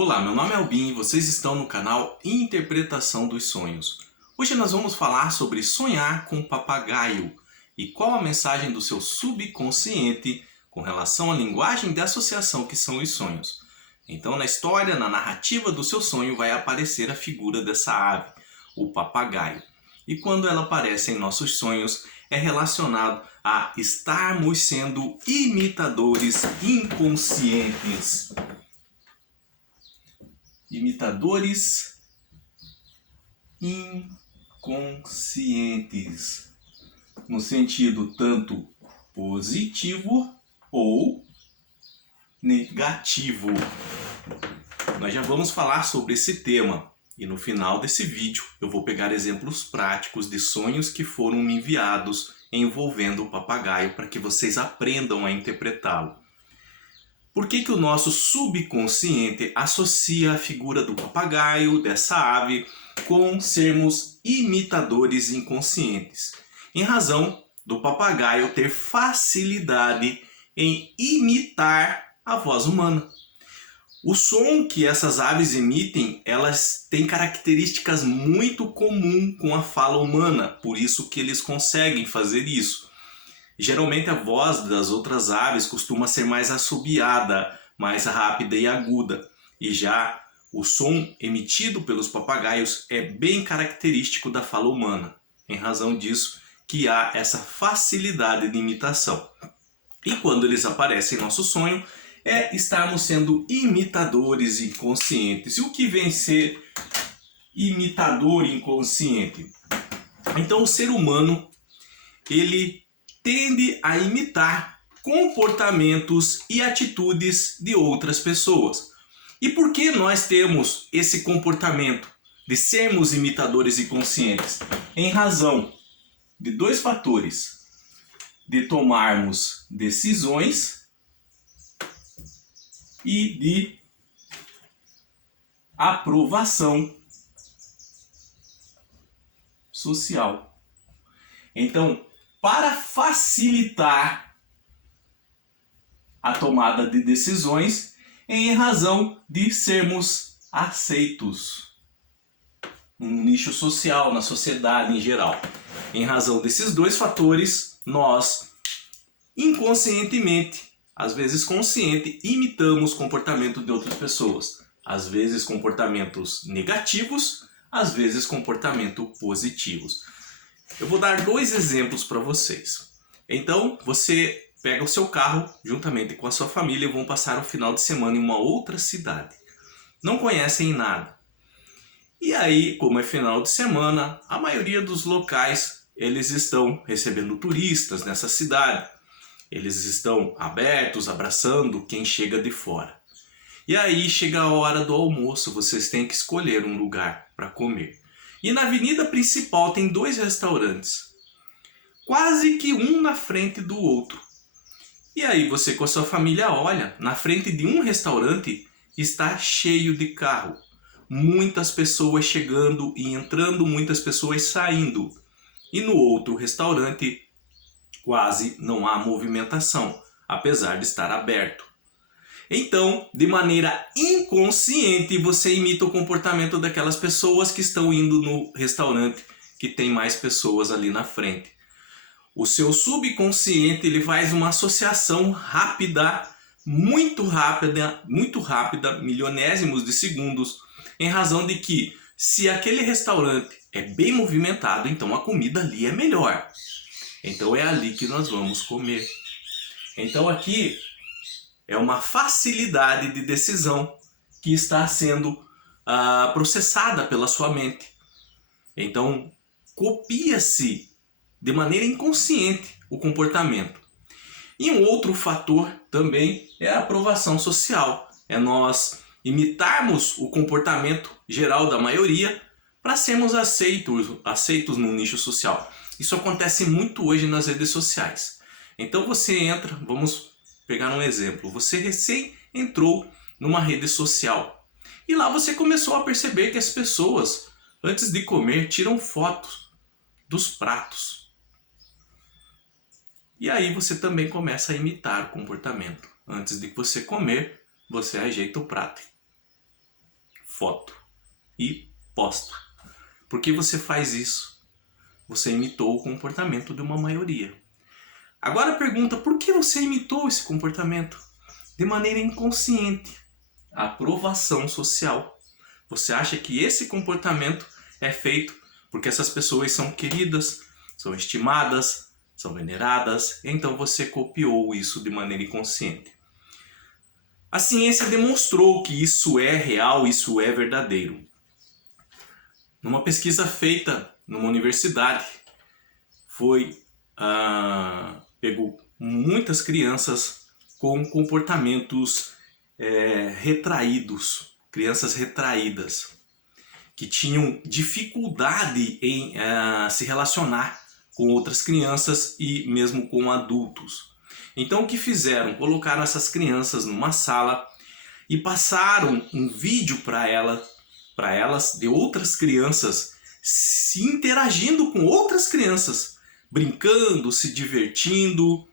Olá, meu nome é Albin e vocês estão no canal Interpretação dos Sonhos. Hoje nós vamos falar sobre sonhar com papagaio e qual a mensagem do seu subconsciente com relação à linguagem de associação que são os sonhos. Então, na história, na narrativa do seu sonho, vai aparecer a figura dessa ave, o papagaio. E quando ela aparece em nossos sonhos, é relacionado a estarmos sendo imitadores inconscientes. Imitadores inconscientes, no sentido tanto positivo ou negativo. Nós já vamos falar sobre esse tema e no final desse vídeo eu vou pegar exemplos práticos de sonhos que foram me enviados envolvendo o papagaio para que vocês aprendam a interpretá-lo. Por que o nosso subconsciente associa a figura do papagaio, dessa ave, com sermos imitadores inconscientes? Em razão do papagaio ter facilidade em imitar a voz humana. O som que essas aves emitem, elas têm características muito comuns com a fala humana, por isso que eles conseguem fazer isso. Geralmente a voz das outras aves costuma ser mais assobiada, mais rápida e aguda. E já o som emitido pelos papagaios é bem característico da fala humana. Em razão disso que há essa facilidade de imitação. E quando eles aparecem em nosso sonho, é estarmos sendo imitadores inconscientes. E o que vem ser imitador inconsciente? Então o ser humano, ele tende a imitar comportamentos e atitudes de outras pessoas. E por que nós temos esse comportamento de sermos imitadores inconscientes? Em razão de dois fatores: de tomarmos decisões e de aprovação social. Então, para facilitar a tomada de decisões, em razão de sermos aceitos no nicho social, na sociedade em geral. Em razão desses dois fatores, nós inconscientemente, às vezes consciente, imitamos comportamento de outras pessoas. Às vezes comportamentos negativos, às vezes comportamentos positivos. Eu vou dar dois exemplos para vocês. Então, você pega o seu carro juntamente com a sua família e vão passar o final de semana em uma outra cidade. Não conhecem nada. E aí, como é final de semana, a maioria dos locais eles estão recebendo turistas nessa cidade. Eles estão abertos, abraçando quem chega de fora. E aí chega a hora do almoço, vocês têm que escolher um lugar para comer. E na avenida principal tem dois restaurantes, quase que um na frente do outro. E aí você com a sua família olha, na frente de um restaurante está cheio de carro. Muitas pessoas chegando e entrando, muitas pessoas saindo. E no outro restaurante quase não há movimentação, apesar de estar aberto. Então, de maneira inconsciente, você imita o comportamento daquelas pessoas que estão indo no restaurante que tem mais pessoas ali na frente. O seu subconsciente ele faz uma associação rápida, muito rápida, milionésimos de segundos, em razão de que se aquele restaurante é bem movimentado, então a comida ali é melhor. Então é ali que nós vamos comer. Então aqui é uma facilidade de decisão que está sendo processada pela sua mente. Então, copia-se de maneira inconsciente o comportamento. E um outro fator também é a aprovação social. É nós imitarmos o comportamento geral da maioria para sermos aceitos no nicho social. Isso acontece muito hoje nas redes sociais. Então você entra, vamos pegar um exemplo, você recém entrou numa rede social e lá você começou a perceber que as pessoas, antes de comer, tiram fotos dos pratos. E aí você também começa a imitar o comportamento. Antes de você comer, você ajeita o prato foto e posta. Por que você faz isso? Você imitou o comportamento de uma maioria. Agora pergunta, por que você imitou esse comportamento? De maneira inconsciente. Aprovação social. Você acha que esse comportamento é feito porque essas pessoas são queridas, são estimadas, são veneradas, então você copiou isso de maneira inconsciente. A ciência demonstrou que isso é real, isso é verdadeiro. Numa pesquisa feita numa universidade, pegou muitas crianças com comportamentos retraídos, crianças retraídas, que tinham dificuldade em se relacionar com outras crianças e mesmo com adultos. Então o que fizeram? Colocaram essas crianças numa sala e passaram um vídeo para elas de outras crianças se interagindo com outras crianças, brincando, se divertindo,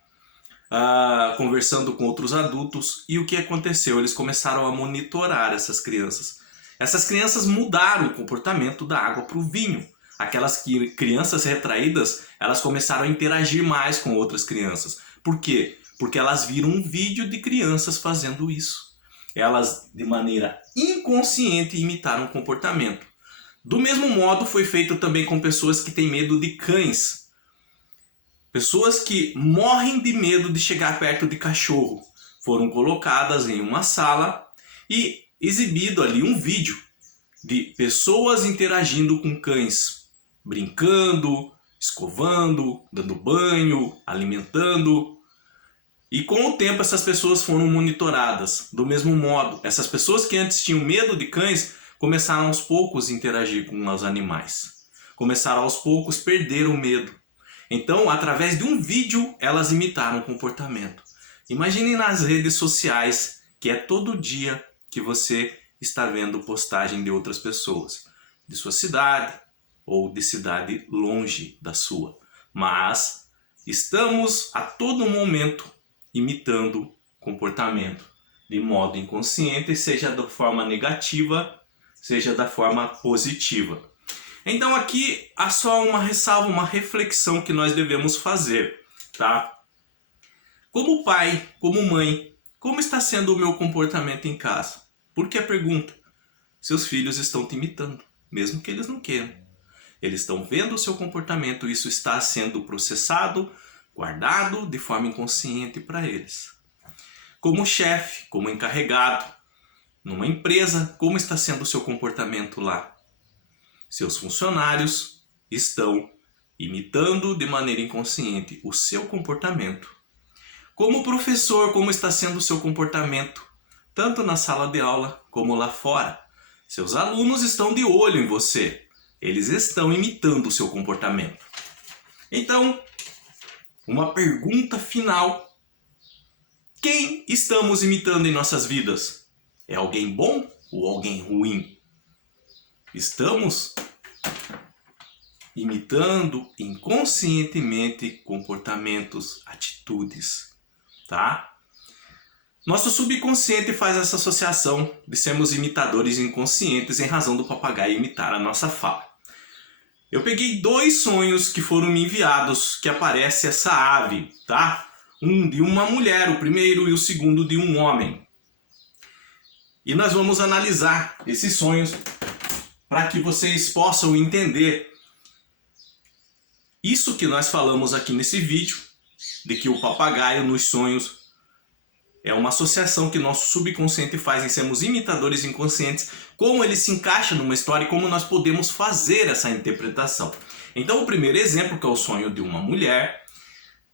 conversando com outros adultos. E o que aconteceu? Eles começaram a monitorar essas crianças. Essas crianças mudaram o comportamento da água para o vinho. Aquelas crianças retraídas, elas começaram a interagir mais com outras crianças. Por quê? Porque elas viram um vídeo de crianças fazendo isso. Elas, de maneira inconsciente, imitaram o comportamento. Do mesmo modo, foi feito também com pessoas que têm medo de cães. Pessoas que morrem de medo de chegar perto de cachorro. Foram colocadas em uma sala e exibido ali um vídeo de pessoas interagindo com cães. Brincando, escovando, dando banho, alimentando. E com o tempo essas pessoas foram monitoradas. Do mesmo modo, essas pessoas que antes tinham medo de cães começaram aos poucos a interagir com os animais. Começaram aos poucos a perder o medo. Então, através de um vídeo, elas imitaram o comportamento. Imagine nas redes sociais, que é todo dia que você está vendo postagem de outras pessoas. De sua cidade ou de cidade longe da sua. Mas estamos a todo momento imitando comportamento de modo inconsciente, seja da forma negativa, seja da forma positiva. Então aqui há só uma ressalva, uma reflexão que nós devemos fazer, tá? Como pai, como mãe, como está sendo o meu comportamento em casa? Por que a pergunta? Seus filhos estão te imitando, mesmo que eles não queiram. Eles estão vendo o seu comportamento, isso está sendo processado, guardado de forma inconsciente para eles. Como chefe, como encarregado, numa empresa, como está sendo o seu comportamento lá? Seus funcionários estão imitando de maneira inconsciente o seu comportamento. Como professor, como está sendo o seu comportamento, tanto na sala de aula como lá fora? Seus alunos estão de olho em você. Eles estão imitando o seu comportamento. Então, uma pergunta final. Quem estamos imitando em nossas vidas? É alguém bom ou alguém ruim? Estamos imitando inconscientemente comportamentos, atitudes, tá? Nosso subconsciente faz essa associação de sermos imitadores inconscientes em razão do papagaio imitar a nossa fala. Eu peguei 2 sonhos que foram me enviados, que aparece essa ave, tá? Um de uma mulher, o primeiro, e o segundo de um homem. E nós vamos analisar esses sonhos para que vocês possam entender isso que nós falamos aqui nesse vídeo, de que o papagaio nos sonhos é uma associação que nosso subconsciente faz em sermos imitadores inconscientes, como ele se encaixa numa história e como nós podemos fazer essa interpretação. Então o primeiro exemplo, que é o sonho de uma mulher,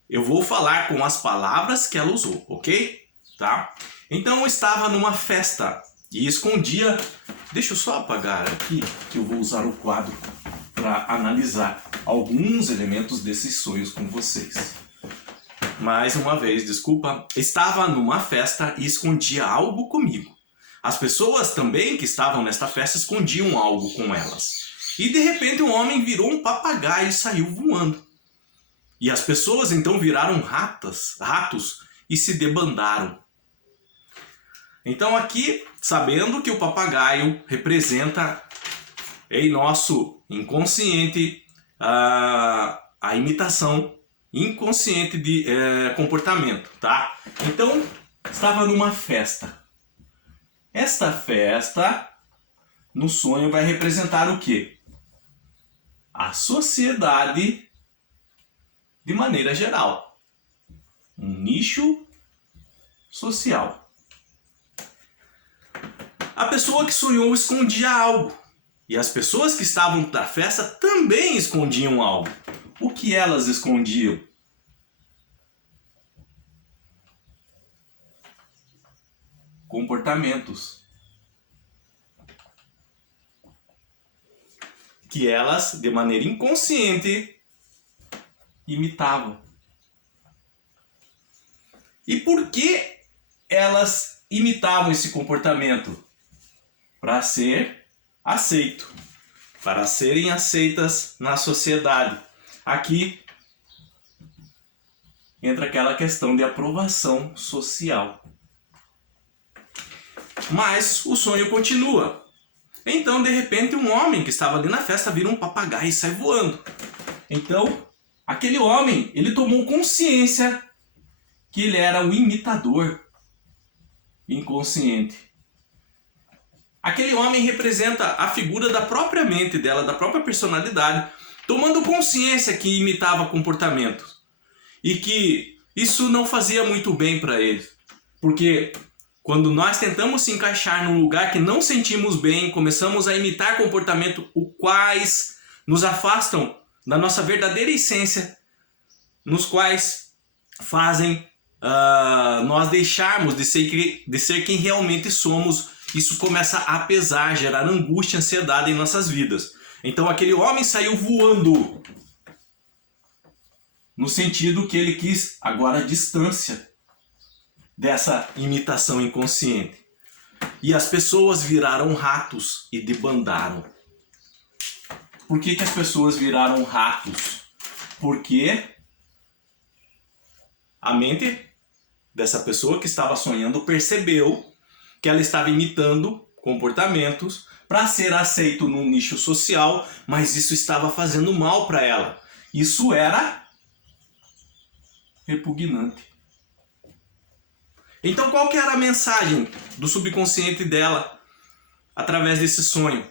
eu vou falar com as palavras que ela usou, ok? Tá? Então eu estava numa festa e escondia... Deixa eu só apagar aqui, que eu vou usar o quadro para analisar alguns elementos desses sonhos com vocês. Mais uma vez, desculpa, estava numa festa e escondia algo comigo. As pessoas também que estavam nesta festa escondiam algo com elas. E de repente um homem virou um papagaio e saiu voando. E as pessoas então viraram ratos e se debandaram. Então aqui, sabendo que o papagaio representa em nosso inconsciente a imitação inconsciente de comportamento, tá? Então, estava numa festa. Esta festa, no sonho, vai representar o quê? A sociedade de maneira geral. Um nicho social. A pessoa que sonhou escondia algo. E as pessoas que estavam na festa também escondiam algo. O que elas escondiam? Comportamentos. Que elas, de maneira inconsciente, imitavam. E por que elas imitavam esse comportamento? Para ser aceito, para serem aceitas na sociedade. Aqui entra aquela questão de aprovação social. Mas o sonho continua. Então, de repente, um homem que estava ali na festa vira um papagaio e sai voando. Então, aquele homem, ele tomou consciência que ele era um imitador inconsciente. Aquele homem representa a figura da própria mente dela, da própria personalidade, tomando consciência que imitava comportamentos e que isso não fazia muito bem para ele. Porque quando nós tentamos se encaixar num lugar que não sentimos bem, começamos a imitar comportamentos os quais nos afastam da nossa verdadeira essência, nos quais fazem nós deixarmos de ser quem realmente somos. Isso começa a pesar, gerar angústia, ansiedade em nossas vidas. Então aquele homem saiu voando, no sentido que ele quis agora distância dessa imitação inconsciente. E as pessoas viraram ratos e debandaram. Por que as pessoas viraram ratos? Porque a mente dessa pessoa que estava sonhando percebeu que ela estava imitando comportamentos para ser aceito num nicho social, mas isso estava fazendo mal para ela. Isso era repugnante. Então qual que era a mensagem do subconsciente dela através desse sonho?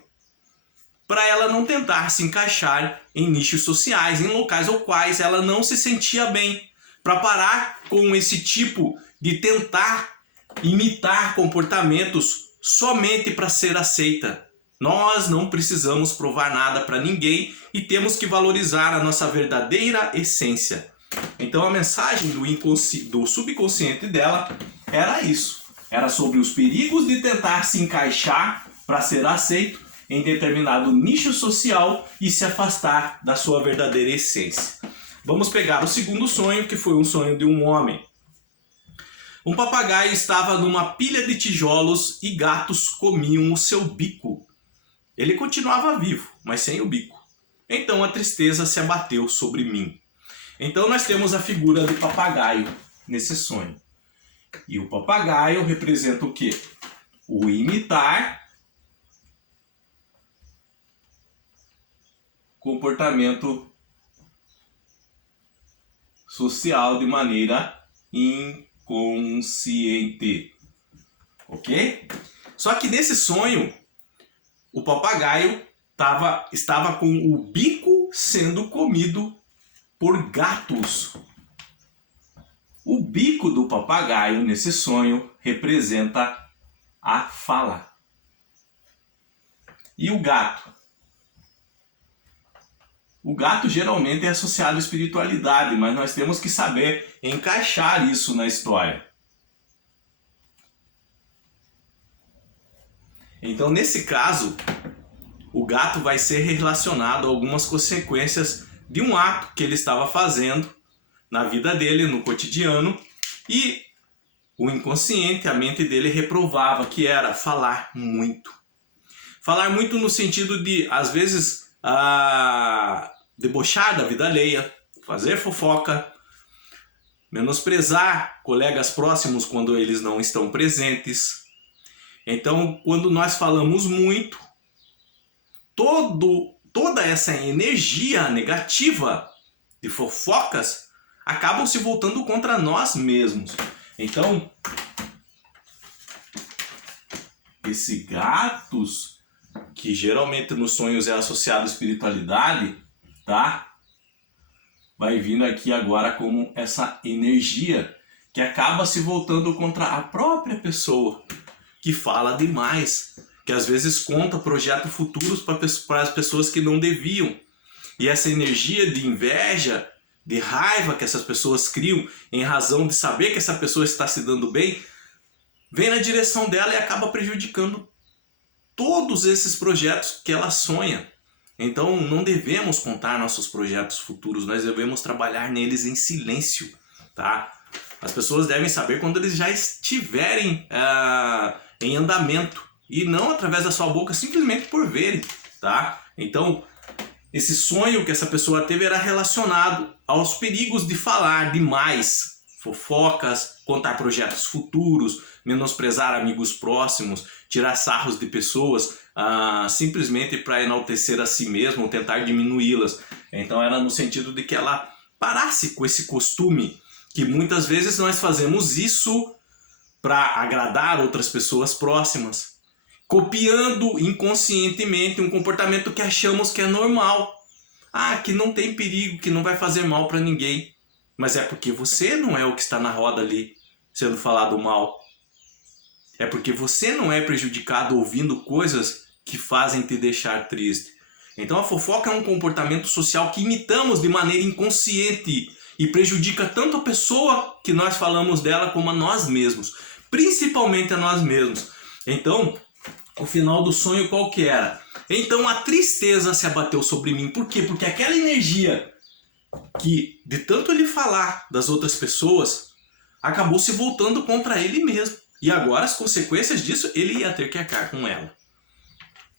Para ela não tentar se encaixar em nichos sociais, em locais aos quais ela não se sentia bem. Para parar com esse tipo de tentar imitar comportamentos somente para ser aceita. Nós não precisamos provar nada para ninguém e temos que valorizar a nossa verdadeira essência. Então a mensagem do subconsciente dela era isso. Era sobre os perigos de tentar se encaixar para ser aceito em determinado nicho social e se afastar da sua verdadeira essência. Vamos pegar o segundo sonho, que foi um sonho de um homem. Um papagaio estava numa pilha de tijolos e gatos comiam o seu bico. Ele continuava vivo, mas sem o bico. Então a tristeza se abateu sobre mim. Então nós temos a figura do papagaio nesse sonho. E o papagaio representa o quê? O imitar comportamento social de maneira inconsciente. Ok? Só que nesse sonho, o papagaio estava com o bico sendo comido por gatos. O bico do papagaio nesse sonho representa a fala. E o gato? O gato geralmente é associado à espiritualidade, mas nós temos que saber encaixar isso na história. Então, nesse caso, o gato vai ser relacionado a algumas consequências de um ato que ele estava fazendo na vida dele, no cotidiano, e o inconsciente, a mente dele reprovava, que era falar muito. Falar muito no sentido de, às vezes, debochar da vida alheia, fazer fofoca, menosprezar colegas próximos quando eles não estão presentes, Então, quando nós falamos muito, toda essa energia negativa de fofocas acabam se voltando contra nós mesmos. Então, esse Gatos, que geralmente nos sonhos é associado à espiritualidade, tá? Vai vindo aqui agora como essa energia que acaba se voltando contra a própria pessoa, que fala demais, que às vezes conta projetos futuros para as pessoas que não deviam. E essa energia de inveja, de raiva que essas pessoas criam em razão de saber que essa pessoa está se dando bem, vem na direção dela e acaba prejudicando todos esses projetos que ela sonha. Então não devemos contar nossos projetos futuros, nós devemos trabalhar neles em silêncio, tá? As pessoas devem saber quando eles já estiverem em andamento e não através da sua boca, simplesmente por verem, tá? Então, esse sonho que essa pessoa teve era relacionado aos perigos de falar demais, fofocas, contar projetos futuros, menosprezar amigos próximos, tirar sarros de pessoas, simplesmente para enaltecer a si mesma ou tentar diminuí-las. Então era no sentido de que ela parasse com esse costume, que muitas vezes nós fazemos isso para agradar outras pessoas próximas, copiando inconscientemente um comportamento que achamos que é normal. Que não tem perigo, que não vai fazer mal para ninguém. Mas é porque você não é o que está na roda ali, sendo falado mal. É porque você não é prejudicado ouvindo coisas que fazem te deixar triste. Então a fofoca é um comportamento social que imitamos de maneira inconsciente e prejudica tanto a pessoa que nós falamos dela como a nós mesmos. Principalmente a nós mesmos. Então, o final do sonho qual que era? Então a tristeza se abateu sobre mim. Por quê? Porque aquela energia que de tanto ele falar das outras pessoas acabou se voltando contra ele mesmo. E agora as consequências disso ele ia ter que arcar com ela.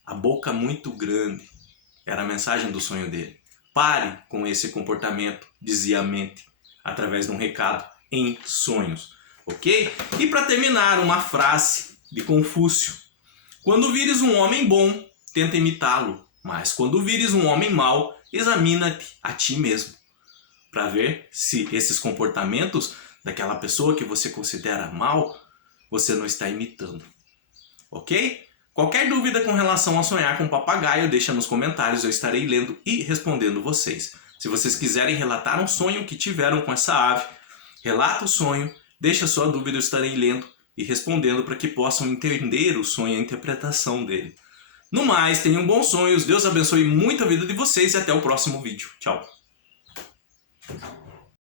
A boca muito grande era a mensagem do sonho dele. Pare com esse comportamento, dizia a mente, através de um recado em sonhos. Ok? E para terminar, uma frase de Confúcio. Quando vires um homem bom, tenta imitá-lo. Mas quando vires um homem mau, examina-te a ti mesmo. Para ver se esses comportamentos daquela pessoa que você considera mal, você não está imitando. Ok? Qualquer dúvida com relação a sonhar com papagaio, deixa nos comentários, eu estarei lendo e respondendo vocês. Se vocês quiserem relatar um sonho que tiveram com essa ave, relata o sonho, deixa sua dúvida, eu estarei lendo e respondendo para que possam entender o sonho e a interpretação dele. No mais, tenham bons sonhos, Deus abençoe muito a vida de vocês e até o próximo vídeo. Tchau!